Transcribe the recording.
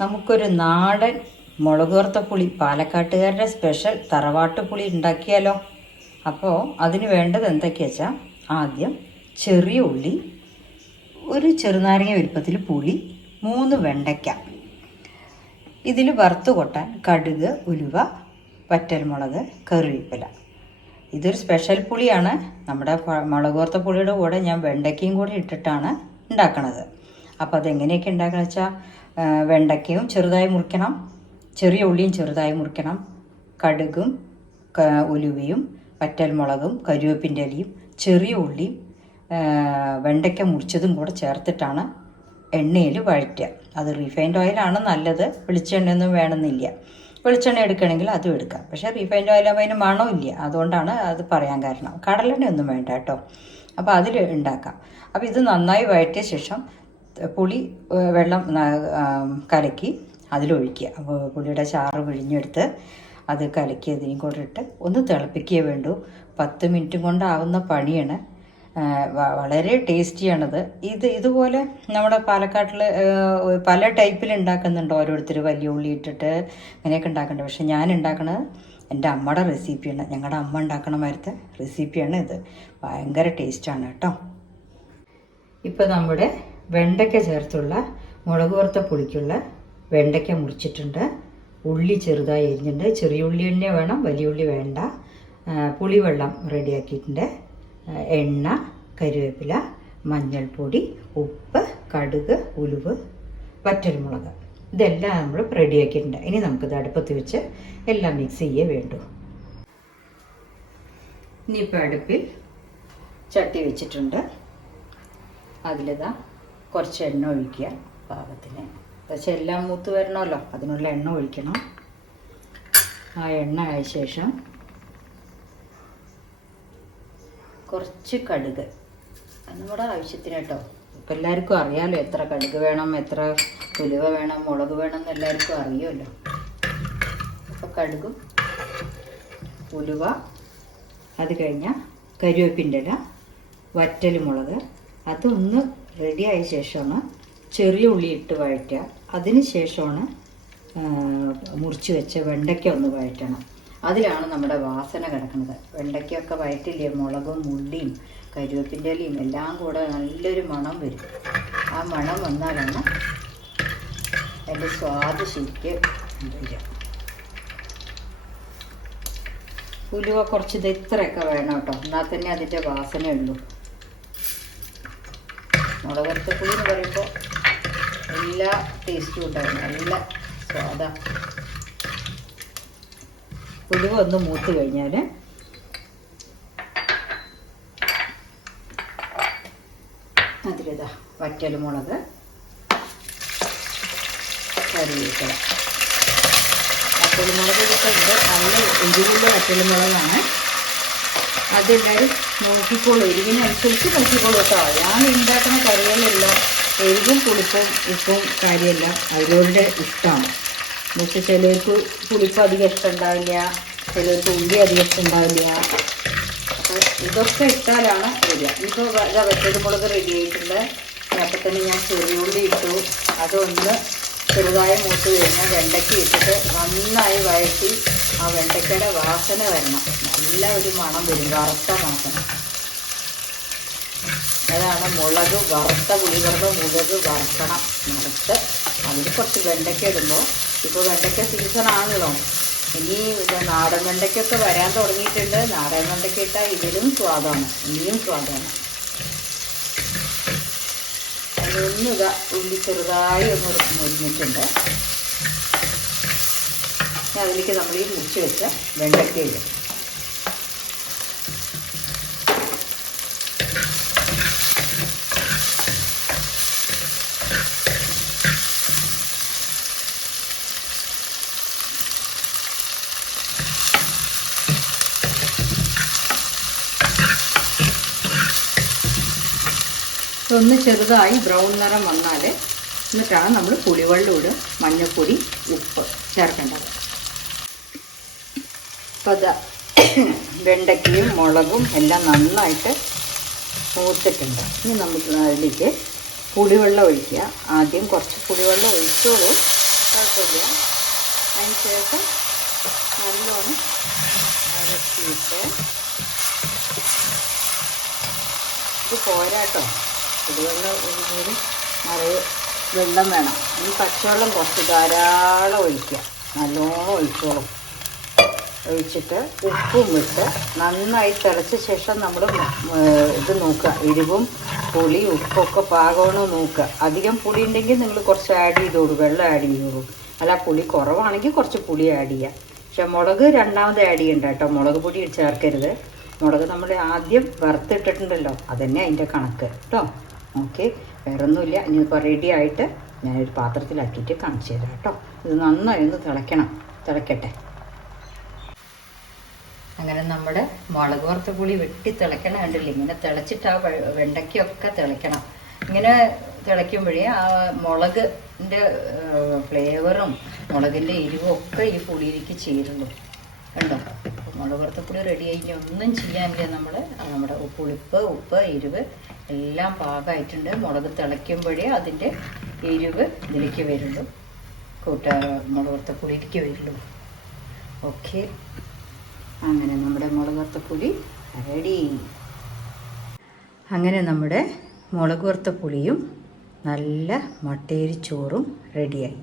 നമുക്കൊരു നാടൻ മുളക് വറുത്ത പുളി, പാലക്കാട്ടുകാരുടെ സ്പെഷ്യൽ തറവാട്ട് പുളി ഉണ്ടാക്കിയാലോ? അപ്പോൾ അതിന് വേണ്ടത് എന്തൊക്കെയാ വെച്ചാൽ, ആദ്യം ചെറിയ ഉള്ളി, ഒരു ചെറുനാരങ്ങ വലുപ്പത്തിൽ പുളി, 3 വെണ്ടയ്ക്ക. ഇതിൽ വറുത്ത് കൊട്ടാൻ കടുക്, ഉലുവ, വറ്റൽമുളക്, കറിവേപ്പില. ഇതൊരു സ്പെഷ്യൽ പുളിയാണ്. നമ്മുടെ മുളക് വറുത്ത പുളിയുടെ കൂടെ ഞാൻ വെണ്ടയ്ക്കയും കൂടി ഇട്ടിട്ടാണ് ഉണ്ടാക്കണത്. അപ്പോൾ അതെങ്ങനെയൊക്കെ ഉണ്ടാക്കുക വെച്ചാൽ, വെണ്ടയ്ക്കയും ചെറുതായി മുറിക്കണം, ചെറിയ ഉള്ളിയും ചെറുതായി മുറിക്കണം, കടുകും ഉലുവയും വറ്റൽമുളകും കരിവേപ്പിൻ്റെ ഇലയും ചെറിയ ഉള്ളിയും വെണ്ടയ്ക്ക മുറിച്ചതും കൂടെ ചേർത്തിട്ടാണ് എണ്ണയിൽ വഴറ്റുക. അത് റീഫൈൻഡ് ഓയിലാണ് നല്ലത്, വെളിച്ചെണ്ണയൊന്നും വേണമെന്നില്ല. വെളിച്ചെണ്ണ എടുക്കണമെങ്കിൽ അതും എടുക്കാം, പക്ഷേ റീഫൈൻഡ് ഓയിലാകുമ്പോൾ അതിന് മണമില്ല, അതുകൊണ്ടാണ് അത് പറയാൻ കാരണം. കടലെണ്ണയൊന്നും വേണ്ട കേട്ടോ. അപ്പോൾ അതിൽ ഉണ്ടാക്കാം. അപ്പോൾ ഇത് നന്നായി വഴറ്റിയ ശേഷം പുളി വെള്ളം കലക്കി അതിലൊഴിക്കുക. അപ്പോൾ പുളിയുടെ ചാറ് പിഴിഞ്ഞെടുത്ത് അത് കലക്കി അതിനും കൂടെ ഇട്ട് ഒന്ന് തിളപ്പിക്കുകയേ വേണ്ടൂ. 10 മിനിറ്റ് കൊണ്ടാവുന്ന പണിയാണ്. വളരെ ടേസ്റ്റിയാണത്. ഇതുപോലെ നമ്മുടെ പാലക്കാട്ടിൽ പല ടൈപ്പിൽ ഉണ്ടാക്കുന്നുണ്ട് ഓരോരുത്തർ. വലിയ ഉള്ളി ഇട്ടിട്ട് അങ്ങനെയൊക്കെ ഉണ്ടാക്കുന്നുണ്ട്. പക്ഷെ ഞാൻ ഉണ്ടാക്കുന്നത് എൻ്റെ അമ്മയുടെ റെസിപ്പിയാണ്. ഞങ്ങളുടെ അമ്മ ഉണ്ടാക്കണ മാതിരത്തെ റെസിപ്പിയാണ് ഇത്. ഭയങ്കര ടേസ്റ്റാണ് കേട്ടോ. ഇപ്പോൾ നമ്മുടെ വെണ്ടയ്ക്ക ചേർത്തുള്ള മുളക് വറുത്ത പുളിക്കുള്ള വെണ്ടയ്ക്ക മുറിച്ചിട്ടുണ്ട്. ഉള്ളി ചെറുതായി അരിഞ്ഞിട്ടുണ്ട്. ചെറിയ ഉള്ളി തന്നെ വേണം, വലിയ ഉള്ളി വേണ്ട. പുളിവെള്ളം റെഡിയാക്കിയിട്ടുണ്ട്. എണ്ണ, കരിവേപ്പില, മഞ്ഞൾപ്പൊടി, ഉപ്പ്, കടുക്, ഉലുവ്, വറ്റൽമുളക്, ഇതെല്ലാം നമ്മൾ റെഡിയാക്കിയിട്ടുണ്ട്. ഇനി നമുക്കിത് അടുപ്പത്ത് വെച്ച് എല്ലാം മിക്സ് ചെയ്യേ വേണ്ടൂ. ഇനിയിപ്പോൾ അടുപ്പിൽ ചട്ടി വെച്ചിട്ടുണ്ട്. അതിലിതാ കുറച്ച് എണ്ണ ഒഴിക്കുക പാകത്തിന്. പക്ഷേ എല്ലാം മൂത്ത് വരണമല്ലോ, അതിനുള്ള എണ്ണ ഒഴിക്കണം. ആ എണ്ണ ആയ ശേഷം കുറച്ച് കടുക്, നമ്മുടെ ആവശ്യത്തിന് കേട്ടോ. ഇപ്പം എല്ലാവർക്കും അറിയാമല്ലോ എത്ര കടുക് വേണം, എത്ര ഉലുവ വേണം, മുളക് വേണം എന്ന് എല്ലാവർക്കും അറിയുമല്ലോ. അപ്പോൾ കടുകും ഉലുവ, അത് കഴിഞ്ഞാൽ കരിവേപ്പിൻ്റെ ഇല, വറ്റൽമുളക്, അതൊന്ന് റെഡിയായ ശേഷമാണ് ചെറിയ ഉള്ളി ഇട്ട് വഴറ്റുക. അതിന് ശേഷമാണ് മുറിച്ച് വെച്ച വെണ്ടയ്ക്ക ഒന്ന് വഴറ്റണം. അതിലാണ് നമ്മുടെ വാസന കിടക്കുന്നത്. വെണ്ടയ്ക്കൊക്കെ വഴറ്റില്ലേ, മുളകും ഉള്ളിയും കരിവേപ്പിൻ്റെ ഇലയും എല്ലാം കൂടെ നല്ലൊരു മണം വരും. ആ മണം വന്നാലാണ് എൻ്റെ സ്വാദ് ശരിക്ക് വരിക. ഉലുവ കുറച്ച് ഇത്രയൊക്കെ വേണം കേട്ടോ, എന്നാൽ തന്നെ അതിൻ്റെ വാസനയുള്ളൂ. മുളക് വറുത്ത പുളി എന്ന് പറയുമ്പോൾ എല്ലാ ടേസ്റ്റും ഉണ്ടായിരുന്നു, നല്ല സ്വാദാണ്. ഉലുവ ഒന്ന് മൂത്ത് കഴിഞ്ഞാൽ അതിലിതാ വറ്റൽമുളക്, കറിവേപ്പില. വറ്റൽമുളക് കിട്ടുന്നത് നല്ല എരിവുള്ള വറ്റൽമുളകാണ്. അതെല്ലാവരും നോക്കിക്കോളൂ, എരിവിനനുസരിച്ച് നോക്കിക്കോളൂ കേട്ടോ. ഞാൻ ഉണ്ടാക്കുന്ന കറികളെല്ലാം എരിവും പുളിപ്പും ഉപ്പും കാര്യമെല്ലാം അവരവരുടെ ഇഷ്ടമാണ്. പക്ഷെ ചിലർക്ക് പുളിപ്പ് അധികം ഇഷ്ടമുണ്ടാവില്ല, ചിലർക്ക് ഉള്ളി അധികം ഇഷ്ടമുണ്ടാവില്ല. അപ്പോൾ ഇതൊക്കെ ഇട്ടാലാണ് വരിക. ഇപ്പോൾ വറ്റൽമുളക് റെഡി ആയിട്ടുണ്ട്. അപ്പോൾ തന്നെ ഞാൻ ചെറിയ ഉള്ളി ഇട്ടു. അതൊന്ന് ചെറുതായി മൂത്ത് കഴിഞ്ഞാൽ വെണ്ടയ്ക്ക ഇട്ടിട്ട് നന്നായി വഴറ്റി ആ വെണ്ടയ്ക്കയുടെ വാസന വരണം. നല്ല ഒരു മണം വരും, വറുത്ത വാസന. അതാണ് മുളക് വറുത്ത പുളി വറുത്ത മുളക് വറുക്കണം. വറുത്ത് അതിൽ കുറച്ച് വെണ്ടയ്ക്ക ഇടുമ്പോൾ, ഇപ്പോൾ വെണ്ടയ്ക്ക സീസണാണല്ലോ. ഇനി നാടൻ വെണ്ടയ്ക്കൊക്കെ വരാൻ തുടങ്ങിയിട്ടുണ്ട്. നാടൻ വെണ്ടയ്ക്ക ഇട്ടാൽ ഇതിലും സ്വാദാണ്, ഇനിയും സ്വാദാണ്. അതിലൊന്നും ഇതാ ഉള്ളി ചെറുതായി ഒന്ന് മുരിഞ്ഞിട്ടുണ്ട്. അതിലേക്ക് നമ്മൾ ഈ മുറിച്ച് വെച്ച വെണ്ടയ്ക്ക ഇടും. ഒന്ന് ചെറുതായി ബ്രൗൺ നിറം വന്നാൽ എന്നിട്ടാണ് നമ്മൾ പുളിവെള്ളം ഇടും, മഞ്ഞൾപ്പൊടി, ഉപ്പ് ചേർക്കേണ്ടത്. അപ്പോൾ അത് വെണ്ടയ്ക്കയും മുളകും എല്ലാം നന്നായിട്ട് മൂത്തിട്ടുണ്ട്. ഇനി നമുക്ക് അതിലേക്ക് പുളിവെള്ളം ഒഴിക്കുക. ആദ്യം കുറച്ച് പുളിവെള്ളം ഒഴിച്ചോളൂ, കുഴപ്പമില്ല. അതിന് ശേഷം നല്ലോണം ഇറക്കിയിട്ട് ഇത് പോരാട്ടോ, ചുടുവെള്ളം കൂടി നിറയെ വെള്ളം വേണം. ഈ പച്ചവെള്ളം കുറച്ച് ധാരാളം ഒഴിക്കുക, നല്ലോണം ഒഴിച്ചോളും. ഒഴിച്ചിട്ട് ഉപ്പും ഇട്ട് നന്നായി തിളച്ച ശേഷം നമ്മൾ ഇത് നോക്കുക, എരിവും പുളി ഉപ്പൊക്കെ പാകമാണോ നോക്കുക. അധികം പുളി ഉണ്ടെങ്കിൽ നിങ്ങൾ കുറച്ച് ആഡ് ചെയ്തോളൂ, വെള്ളം ആഡ് ചെയ്തോളൂ. അല്ല പുളി കുറവാണെങ്കിൽ കുറച്ച് പുളി ആഡ് ചെയ്യുക. പക്ഷെ മുളക് രണ്ടാമത് ആഡ് ചെയ്യണ്ട കേട്ടോ, മുളക് പൊടി ചേർക്കരുത്. മുളക് നമ്മൾ ആദ്യം വറുത്തിട്ടിട്ടുണ്ടല്ലോ, അതന്നെ അതിൻ്റെ കണക്ക് കേട്ടോ. ഓക്കെ, വേറൊന്നുമില്ല. ഇനിയിപ്പോൾ റെഡി ആയിട്ട് ഞാനൊരു പാത്രത്തിലാക്കിയിട്ട് കാണിച്ചു തരാം കേട്ടോ. ഇത് നന്നായി ഒന്ന് തിളക്കട്ടെ. അങ്ങനെ നമ്മുടെ മുളക് വറുത്ത പുളി വെട്ടി തിളയ്ക്കണം. കണ്ടില്ലേ, ഇങ്ങനെ തിളച്ചിട്ട് ആ വെണ്ടയ്ക്കൊക്കെ തിളയ്ക്കണം. ഇങ്ങനെ തിളയ്ക്കുമ്പോഴേ ആ മുളകിൻ്റെ ഫ്ലേവറും മുളകിൻ്റെ എരിവും ഒക്കെ ഈ പുളിയിലേക്ക് ചേരുള്ളൂ. കണ്ടോ, മുളക് വറുത്ത പുളി റെഡി ആയിട്ട് ഒന്നും ചെയ്യാനില്ല. നമ്മുടെ ഉപ്പ് എരിവ് എല്ലാം പാകമായിട്ടുണ്ട്. മുളക് തിളയ്ക്കുമ്പോഴേ അതിൻ്റെ എരിവ് ഇതിലേക്ക് വരുള്ളൂ, മുളക് വറുത്ത പുളിയിലേക്ക് വരുള്ളൂ. ഓക്കെ, അങ്ങനെ നമ്മുടെ മുളക് വറുത്ത പുളി റെഡി. അങ്ങനെ നമ്മുടെ മുളക് വറുത്ത പുളിയും നല്ല മട്ടേരി ചോറും റെഡിയായി.